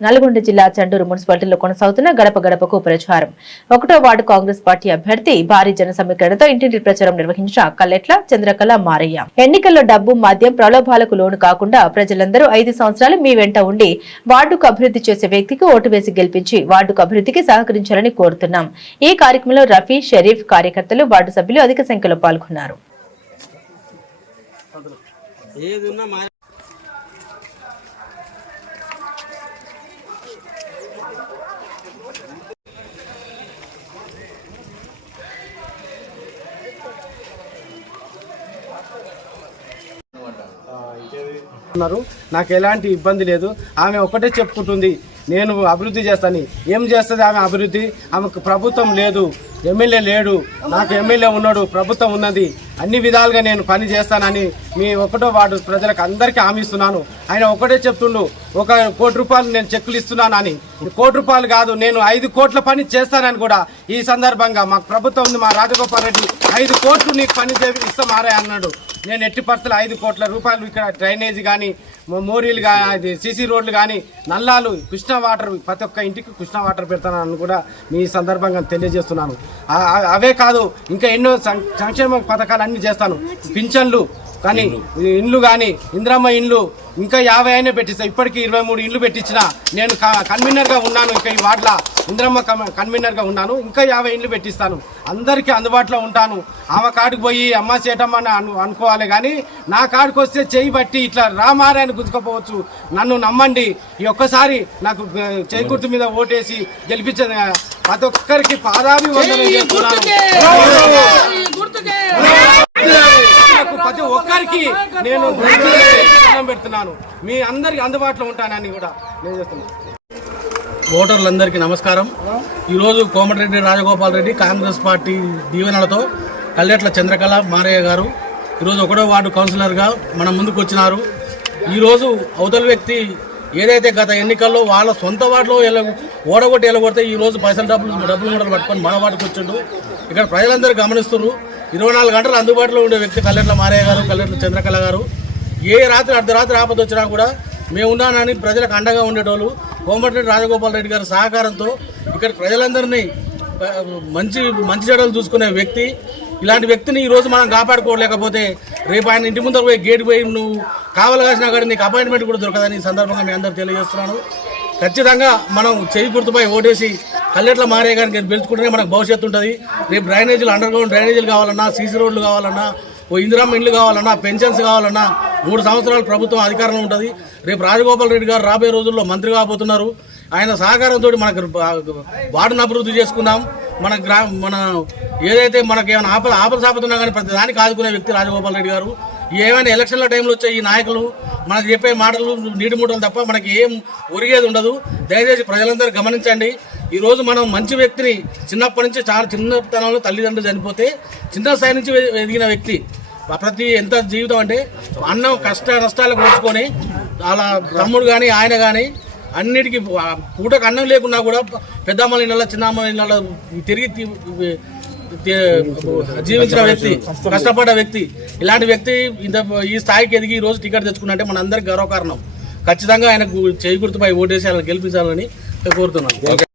నల్గొండ జిల్లా చండూరు మున్సిపాలిటీలో కొనసాగుతున్న గడప గడపకు ప్రచారం 1వ వార్డు కాంగ్రెస్ పార్టీ అభ్యర్థి భారీ జన సమీకరణతో ఇంటింటి ప్రచారం నిర్వహించిన కల్లెట్ల చంద్రకళ మారయ్య. ఎన్నికల్లో డబ్బు మద్యం ప్రలోభాలకు లోను కాకుండా ప్రజలందరూ 5 సంవత్సరాలు మీ వెంట ఉండి వార్డుకు అభివృద్ధి చేసే వ్యక్తికి ఓటు వేసి గెలిపించి వార్డుకు అభివృద్ధికి సహకరించాలని కోరుతున్నాం. ఈ కార్యక్రమంలో రఫీ, షరీఫ్, కార్యకర్తలు, వార్డు సభ్యులు అధిక సంఖ్యలో పాల్గొన్నారు. నాకు ఎలాంటి ఇబ్బంది లేదు. ఆమె ఒకటే చెప్పుకుంటుంది, నేను అభివృద్ధి చేస్తాను. ఏం చేస్తుంది ఆమె అభివృద్ధి? ఆమెకు ప్రభుత్వం లేదు, ఎమ్మెల్యే లేడు, నాకు ఎమ్మెల్యే ఉన్నాడు, ప్రభుత్వం ఉన్నది, అన్ని విధాలుగా నేను పని చేస్తానని మీ 1వ వార్డు ప్రజలకు అందరికీ హామీ ఇస్తున్నాను. ఆయన ఒకటే చెప్తుండు, 1 కోటి రూపాయలు నేను చెక్కులు ఇస్తున్నాను అని. 1 కోటి రూపాయలు కాదు, నేను 5 కోట్ల పని చేస్తానని కూడా ఈ సందర్భంగా మాకు ప్రభుత్వం ఉంది, మా రాజగోపాల్ రెడ్డి 5 కోట్లు నీకు పని ఇస్తామారే అన్నాడు. నేను ఎట్టి పరిస్థితులు 5 కోట్ల రూపాయలు ఇక్కడ డ్రైనేజ్ కానీ, మోరీలు కానీ, సీసీ రోడ్లు కానీ, నల్లాలు, కృష్ణా వాటర్, ప్రతి ఒక్క ఇంటికి కృష్ణా వాటర్ పెడతానని కూడా మీ సందర్భంగా తెలియజేస్తున్నాను. అవే కాదు, ఇంకా ఎన్నో సంక్షేమ పథకాలు అన్ని చేస్తాను. పింఛన్లు కానీ, ఇండ్లు కానీ, ఇందిరమ్మ ఇండ్లు ఇంకా 50 అయినా పెట్టిస్తా. ఇప్పటికీ 23 ఇండ్లు పెట్టించిన. నేను కన్వీనర్గా ఉన్నాను, ఇంకా ఈ వార్డులో ఇందిరమ్మ కన్వీనర్గా ఉన్నాను. ఇంకా 50 ఇండ్లు పెట్టిస్తాను. అందరికీ అందుబాటులో ఉంటాను. ఆమె కాడికి పోయి అమ్మ చేటమ్మని అనుకోవాలి, కానీ నా కాడికి వస్తే చేయి బట్టి ఇట్లా రామారాయణ గుంజుకోపోవచ్చు. నన్ను నమ్మండి. ఈ ఒక్కసారి నాకు చేయి గుర్తు మీద ఓటేసి గెలిపించదు. ప్రతి ఒక్కరికి పాదాభివందనం చేస్తున్నాను. ప్రతి ఒక్కరికి నేను పెడుతున్నాను. మీ అందరికి అందుబాటులో ఉంటానని కూడా నేను చేస్తున్నాను. ఓటర్లందరికీ నమస్కారం. ఈరోజు కోమటిరెడ్డి రాజగోపాల్ రెడ్డి కాంగ్రెస్ పార్టీ దీవెనలతో కల్లెట్ల చంద్రకళ మారయ్య గారు ఈరోజు 1వ వార్డు కౌన్సిలర్గా మన ముందుకు వచ్చినారు. ఈరోజు అవతల వ్యక్తి ఏదైతే గత ఎన్నికల్లో వాళ్ళ సొంత వార్డులో ఓడగొట్టి వెళ్ళగొడితే ఈరోజు పైసలు డబ్బులు మూటలు పట్టుకొని మన వార్డుకు వచ్చిండు. ఇక్కడ ప్రజలందరూ గమనిస్తున్నారు. 24 గంటలు అందుబాటులో ఉండే వ్యక్తి కల్లెట్ల మారయ్య గారు, కల్లెట్ల చంద్రకళ గారు. ఏ రాత్రి అర్ధరాత్రి ఆపద వచ్చినా కూడా మేము ఉన్నానని ప్రజలకు అండగా ఉండేటోళ్ళు. కోమటిరెడ్డి రాజగోపాల్ రెడ్డి గారి సహకారంతో ఇక్కడ ప్రజలందరినీ మంచి చెడలు చూసుకునే వ్యక్తి. ఇలాంటి వ్యక్తిని ఈరోజు మనం కాపాడుకోలేకపోతే రేపు ఆయన ఇంటి ముందర పోయి గేటు పోయి నువ్వు కావాలి కాసినా కానీ నీకు అపాయింట్మెంట్ కూడా దొరకదని ఈ సందర్భంగా మీ అందరూ తెలియజేస్తున్నాను. ఖచ్చితంగా మనం చేయి గుర్తుపై ఓటేసి కల్లెట్ల మారయ్య గారిని గెలుచుకుంటేనే మనకు భవిష్యత్తు ఉంటుంది. రేపు డ్రైనేజీలు, అండర్గ్రౌండ్ డ్రైనేజీలు కావాలన్నా, సీసీ రోడ్లు కావాలన్నా, ఇందిరమ్మ ఇండ్లు కావాలన్నా, పెన్షన్స్ కావాలన్నా 3 సంవత్సరాలు ప్రభుత్వం అధికారంలో ఉంటుంది. రేపు రాజగోపాల్ రెడ్డి గారు రాబోయే రోజుల్లో మంత్రి కాబోతున్నారు. ఆయన సహకారంతో మనకు వార్డును అభివృద్ధి చేసుకుందాం. మన ఏదైతే మనకి ఏమైనా ఆపద సాపుతున్నా కానీ ప్రతి దానికి ఆదుకునే వ్యక్తి రాజగోపాల్ రెడ్డి గారు. ఏమైనా ఎలక్షన్ల టైంలో వచ్చే ఈ నాయకులు మనకు చెప్పే మాటలు నీటి మూటలు తప్ప మనకి ఏం ఒరిగేది ఉండదు. దయచేసి ప్రజలందరూ గమనించండి. ఈరోజు మనం మంచి వ్యక్తిని చిన్నప్పటి నుంచి చాలా చిన్నతనంలో తల్లిదండ్రులు చనిపోతే చిన్న స్థాయి నుంచి ఎదిగిన వ్యక్తి ప్రతి ఎంత జీవితం అంటే అన్నం కష్ట నష్టాలకు వచ్చుకొని అలా తమ్ముడు కానీ ఆయన కానీ అన్నిటికీ పూటకు అన్నం లేకున్నా కూడా పెద్దమ్మల ఇళ్ళ చిన్నమ్మల ఇళ్ళ తిరిగి జీవించిన వ్యక్తి, కష్టపడ్డ వ్యక్తి. ఇలాంటి వ్యక్తి ఈ స్థాయికి ఎదిగి ఈ రోజు టికెట్ తెచ్చుకున్నంటే మన అందరికి గర్వకారణం. ఖచ్చితంగా ఆయనకు చేయి గుర్తుపై ఓటేసి ఆయన గెలిపించాలని కోరుతున్నాను.